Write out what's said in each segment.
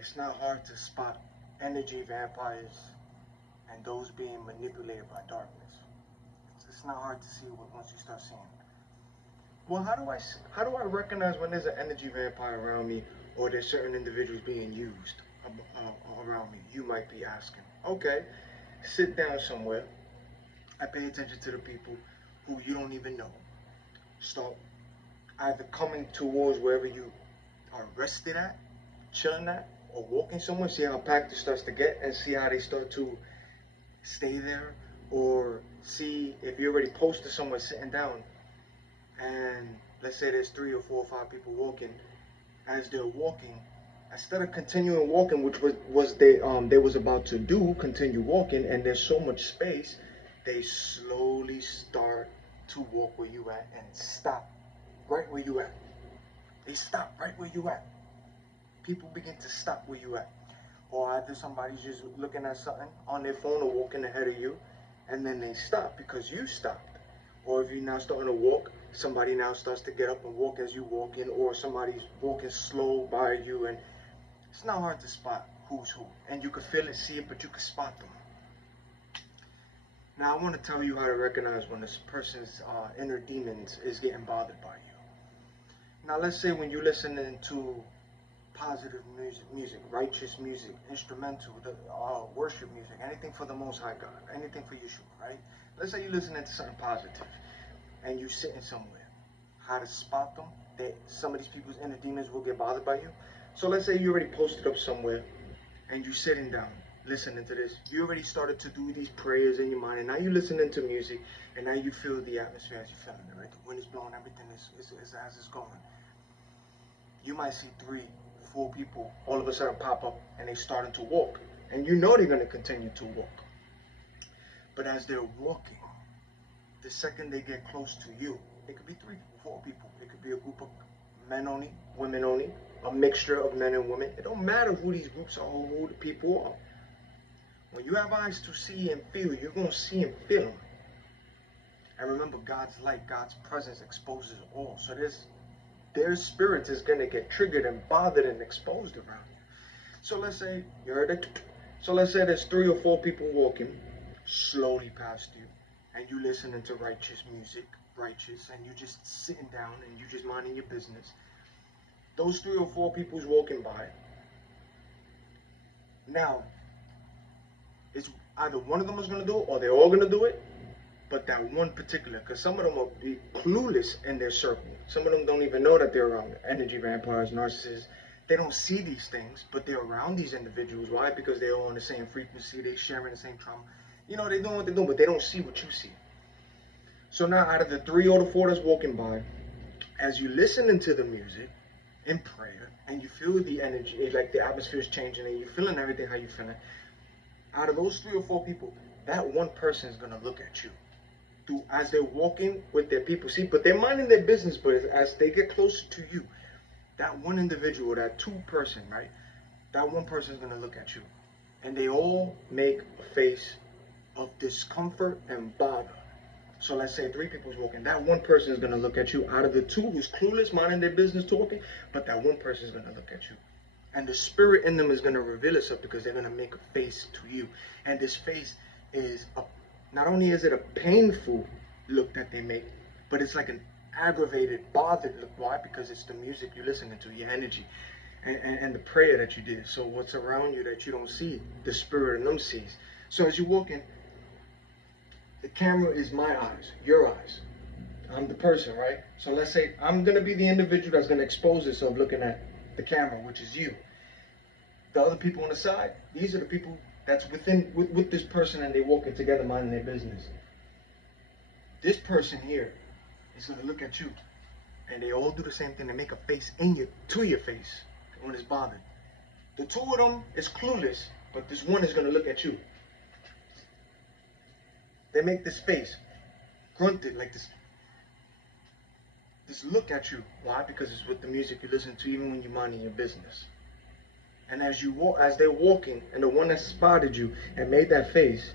It's not hard to spot energy vampires and those being manipulated by darkness. It's not hard to see once you start seeing. Well, how do I recognize when there's an energy vampire around me, or there's certain individuals being used around me? You might be asking. Okay, sit down somewhere. I pay attention to the people who you don't even know. Start either coming towards wherever you are rested at, chilling at, or walking somewhere. See how packed it starts to get, and see how they start to stay there, or see if you already posted somewhere sitting down, and let's say there's 3 or 4 or 5 people walking. As they're walking, instead of continuing walking, which was they was about to do, continue walking, and there's so much space, they slowly start to walk where you at and stop right where you at. They stop right where you at. People begin to stop where you at. Or either somebody's just looking at something on their phone or walking ahead of you, and then they stop because you stopped. Or if you're now starting to walk, somebody now starts to get up and walk as you walk in, or somebody's walking slow by you, and it's not hard to spot who's who. And you can feel it, see it, but you can spot them. Now I want to tell you how to recognize when this person's inner demons is getting bothered by you. Now let's say when you're listening to positive music, righteous music, instrumental, worship music, anything for the Most High God, anything for Yeshua, right? Let's say you're listening to something positive and you're sitting somewhere. How to spot them? That some of these people's inner demons will get bothered by you. So let's say you already posted up somewhere and you're sitting down listening to this. You already started to do these prayers in your mind, and now you're listening to music, and now you feel the atmosphere as you're feeling it, right? The wind is blowing, everything is as it's going. You might see 3, 4 people all of a sudden pop up and they starting to walk, and you know they're going to continue to walk. But as they're walking, the second they get close to you, it could be 3 people, 4 people, it could be a group of men only, women only, a mixture of men and women. It don't matter who these groups are or who the people are. When you have eyes to see and feel, you're going to see and feel them. And remember, God's light, God's presence exposes all. So their spirits is going to get triggered and bothered and exposed around you. So let's say, you heard it? So let's say there's 3 or 4 people walking slowly past you, and you listening to righteous music, and you just sitting down and you just minding your business. Those 3 or 4 people's walking by. Now, it's either one of them is going to do it or they're all going to do it, but that one particular, because some of them will be clueless in their circle. Some of them don't even know that they're around energy vampires, narcissists. They don't see these things, but they're around these individuals. Why? Because they're all on the same frequency. They're sharing the same trauma. You know, they're doing what they're doing, but they don't see what you see. So now out of the 3 or the 4 that's walking by, as you listening to the music in prayer, and you feel the energy, like the atmosphere is changing, and you're feeling everything how you're feeling, out of those 3 or 4 people, that one person is going to look at you as they're walking with their people. See, but they're minding their business, but as they get closer to you, that one individual, that 2 person, right, that one person is going to look at you, and they all make a face of discomfort and bother. So let's say 3 people's walking, that one person is going to look at you out of the 2 who's clueless, minding their business, talking, but that one person is going to look at you. And the spirit in them is going to reveal itself because they're going to make a face to you. And this face is, not only is it a painful look that they make, but it's like an aggravated, bothered look. Why? Because it's the music you're listening to, your energy, and the prayer that you did. So what's around you that you don't see, the spirit in them sees. So as you're walking, the camera is my eyes, your eyes. I'm the person, right? So let's say I'm going to be the individual that's going to expose itself looking at the camera, which is you. The other people on the side, these are the people that's with this person, and they're walking together minding their business. This person here is going to look at you, and they all do the same thing. They make a face to your face when it's bothered. The 2 of them is clueless, but this one is going to look at you. They make this face, grunted like this look at you. Why? Because it's with the music you listen to, even when you're minding your business. And as they're walking, and the one that spotted you and made that face,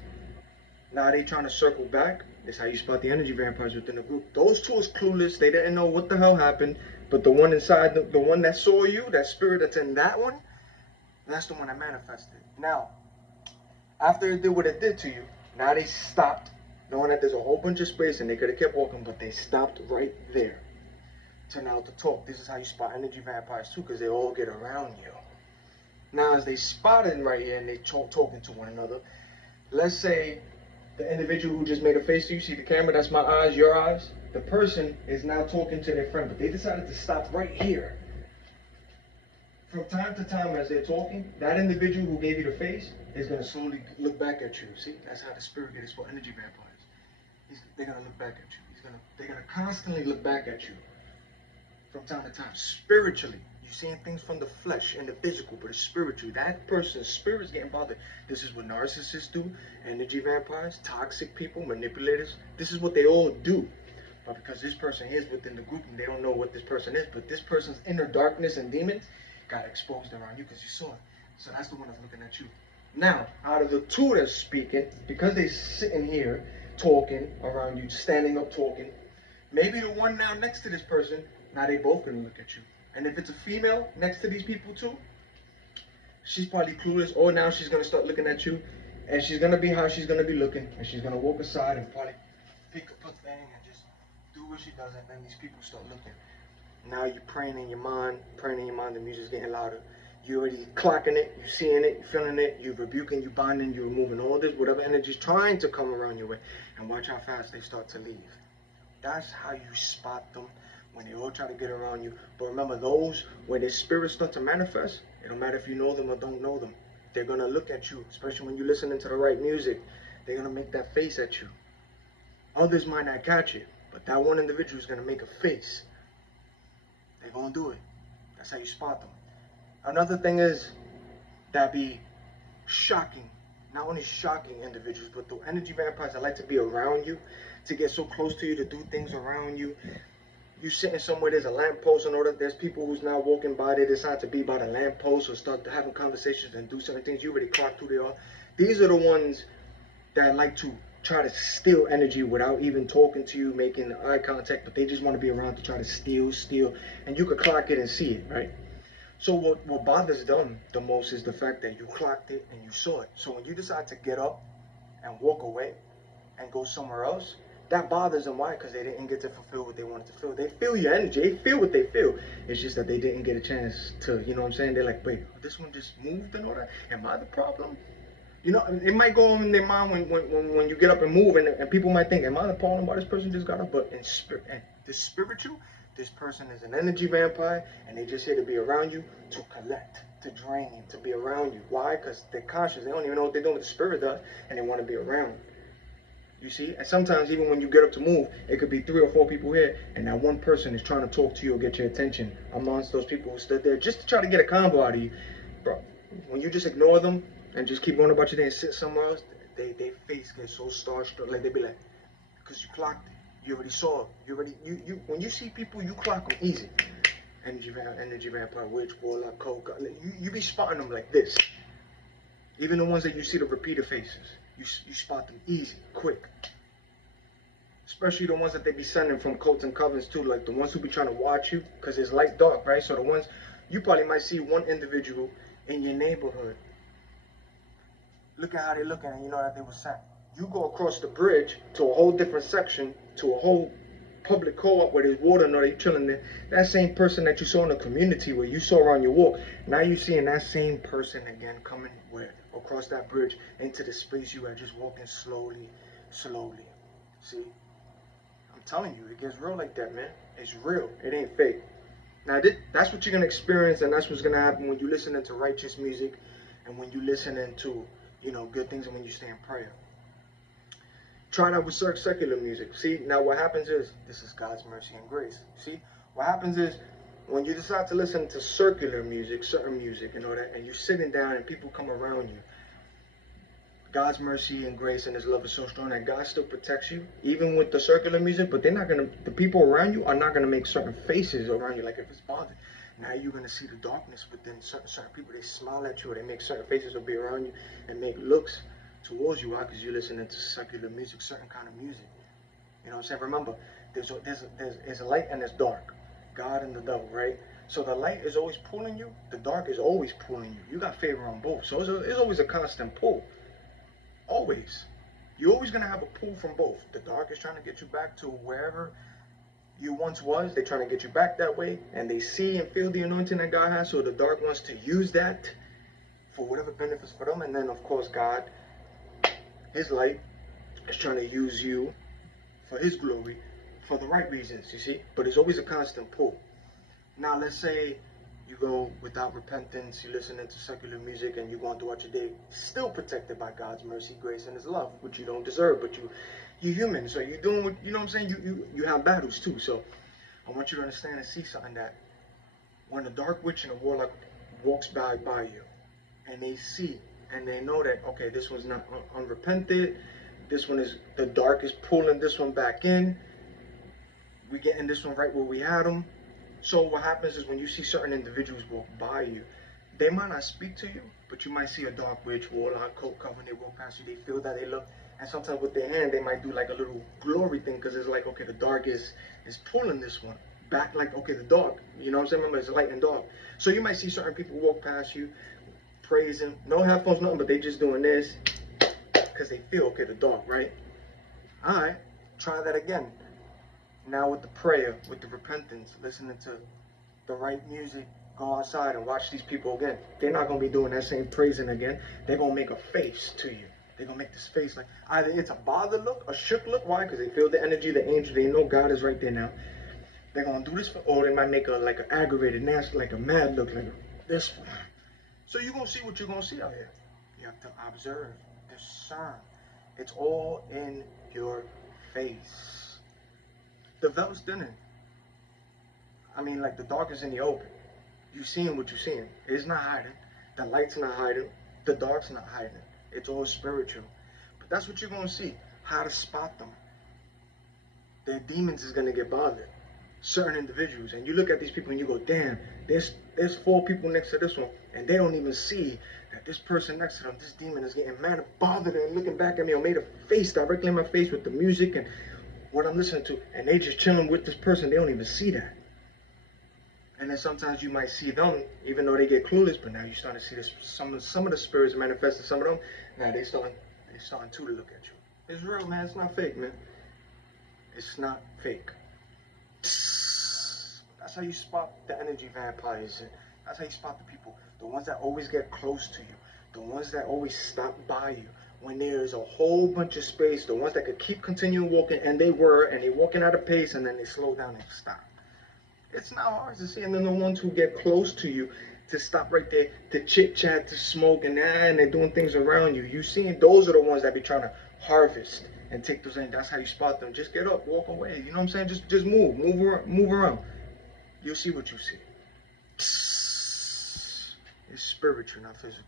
now they trying to circle back. That's how you spot the energy vampires within the group. Those 2 is clueless. They didn't know what the hell happened. But the one inside, the one that saw you, that spirit that's in that one, That's the one that manifested. Now, after it did what it did to you, now they stopped, knowing that there's a whole bunch of space and they could have kept walking, but they stopped right there to now to talk. This is how you spot energy vampires too, because they all get around you. Now, as they spotted right here and they talking to one another, let's say the individual who just made a face to you, see the camera, that's my eyes, your eyes. The person is now talking to their friend, but they decided to stop right here. From time to time, as they're talking, that individual who gave you the face is going to slowly look back at you. See, that's how the spirit gets for energy vampires. They're going to look back at you. They're going to constantly look back at you from time to time. Spiritually, you're seeing things from the flesh and the physical, but it's spiritual. That person's spirit's getting bothered. This is what narcissists do, energy vampires, toxic people, manipulators. This is what they all do. But because this person is within the group and they don't know what this person is, but this person's inner darkness and demons got exposed around you because you saw it. So that's the one that's looking at you. Now, out of the two that's speaking, because they sitting here talking around you, standing up talking, maybe the one now next to this person, now they both gonna look at you. And if it's a female next to these people too, she's probably clueless, or now she's gonna start looking at you, and she's gonna be how she's gonna be looking, and she's gonna walk aside and probably pick up her thing and just do what she does, and then these people start looking. Now you're praying in your mind, the music's getting louder. You're already clocking it, you're seeing it, you're feeling it, you're rebuking, you're binding, you're removing all this, whatever energy's trying to come around your way. And watch how fast they start to leave. That's how you spot them when they all try to get around you. But remember, those, when their spirits start to manifest, it don't matter if you know them or don't know them. They're going to look at you, especially when you're listening to the right music. They're going to make that face at you. Others might not catch it, but that one individual is going to make a face. They're going to do it. That's how you spot them. Another thing is that be shocking. Not only shocking individuals, but the energy vampires that like to be around you, to get so close to you, to do things around you. You sitting somewhere, there's a lamppost and all that. There's people who's now walking by, they decide to be by the lamppost or start having conversations and do certain things. You already clocked who they are. These are the ones that like to try to steal energy without even talking to you, making eye contact, but they just want to be around to try to steal, and you could clock it and see it, right? So what bothers them the most is the fact that you clocked it and you saw it. So when you decide to get up and walk away and go somewhere else, that bothers them. Why? Because they didn't get to fulfill what they wanted to feel. They feel your energy. They feel what they feel. It's just that they didn't get a chance to, you know what I'm saying? They're like, wait, this one just moved and all that? Am I the problem? You know, it might go on in their mind when you get up and move, and people might think, am I the problem why this person just got up? But in spirit, and this spiritual, this person is an energy vampire, and they just here to be around you, to collect, to drain, to be around you. Why? Because they're conscious. They don't even know what they're doing. The spirit does, and they want to be around. You see? And sometimes even when you get up to move, it could be 3 or 4 people here, and that one person is trying to talk to you or get your attention amongst those people who stood there just to try to get a convo out of you. Bro, when you just ignore them and just keep going about your day and sit somewhere else, they face gets so starstruck. Like, they be like, because you clocked it. You already saw it. You when you see people, you clock them easy. Energy vampire, witch, warlock, code. You be spotting them like this. Even the ones that you see the repeater faces, you spot them easy, quick. Especially the ones that they be sending from cults and covens too, like the ones who be trying to watch you, because it's light dark, right? So the ones, you probably might see one individual in your neighborhood. Look at how they looking, and you know that they were sent. You go across the bridge to a whole different section, to a whole public co-op where there's water and all, you chilling there. That same person that you saw in the community where you saw around your walk, now you seeing that same person again coming where across that bridge into the space you are just walking slowly. See? I'm telling you, it gets real like that, man. It's real. It ain't fake. Now, that's what you're going to experience, and that's what's going to happen when you listen to righteous music and when you listen to, you know, good things, and when you stay in prayer. Try that with secular music. See, now what happens is, this is God's mercy and grace. See, what happens is, when you decide to listen to secular music, certain music and all that, and you're sitting down and people come around you, God's mercy and grace and his love is so strong that God still protects you, even with the circular music, but they're not going to, the people around you are not going to make certain faces around you, like if it's bothered. Now you're going to see the darkness within certain people. They smile at you, or they make certain faces or be around you and make looks towards you. Why? Because you're listening to secular music, certain kind of music. You know what I'm saying? Remember, there's a light and there's dark. God and the devil, right? So the light is always pulling you, the dark is always pulling you. You got favor on both. So it's always a constant pull. Always. You're always going to have a pull from both. The dark is trying to get you back to wherever you once was. They're trying to get you back that way. And they see and feel the anointing that God has. So the dark wants to use that for whatever benefits for them. And then, of course, God, his light, is trying to use you for his glory for the right reasons, you see. But it's always a constant pull. Now, let's say you go without repentance, you're listening to secular music, and you're going throughout your day, still protected by God's mercy, grace, and his love, which you don't deserve, but you're human, so you're doing what, you know what I'm saying? You have battles too. So I want you to understand and see something, that when a dark witch and a warlock walks by you, and they see, and they know that, okay, this one's not unrepented, this one is, the dark is pulling this one back in, we getting this one right where we had them. So what happens is when you see certain individuals walk by you, they might not speak to you, but you might see a dark witch, warlock, coat cover, and they walk past you, they feel that, they look, and sometimes with their hand, they might do like a little glory thing, because it's like, okay, the dark is pulling this one back, like, okay, the dark, you know what I'm saying? Remember, it's light and dark. So you might see certain people walk past you, praising, no headphones, nothing, but they just doing this, because they feel, okay, the dark, right? All right, try that again. Now with the prayer, with the repentance, listening to the right music, go outside and watch these people again. They're not going to be doing that same praising again. They're going to make a face to you. They're going to make this face like, either it's a bothered look, a shook look. Why? Because they feel the energy, the angel. They know God is right there now. They're going to do this for, or they might make a, like an aggravated, nasty, like a mad look, like this one. So you're going to see what you're going to see out here. You have to observe, discern. It's all in your face. The veil's thinning. I mean, like, the dark is in the open. You seeing what you're seeing. It's not hiding. The light's not hiding. The dark's not hiding. It's all spiritual. But that's what you're going to see. How to spot them. Their demons is going to get bothered. Certain individuals. And you look at these people and you go, damn, there's 4 people next to this one. And they don't even see that this person next to them, this demon is getting mad and bothered and looking back at me, or made a face directly in my face with the music and what I'm listening to, and they just chilling with this person. They don't even see that. And then sometimes you might see them, even though they get clueless, but now you start to see this, some of the spirits manifesting. Some of them, now they starting to look at you. It's real, man. It's not fake, man. It's not fake. That's how you spot the energy vampires. That's how you spot the people, the ones that always get close to you, the ones that always stop by you when there's a whole bunch of space, the ones that could keep continuing walking, and they're walking at a pace, and then they slow down and stop. It's not hard to see. And then the ones who get close to you, to stop right there, to chit chat, to smoke, and they're doing things around you. You seeing, those are the ones that be trying to harvest and take those in. That's how you spot them. Just get up, walk away. You know what I'm saying? Just move around. You'll see what you see. It's spiritual, not physical.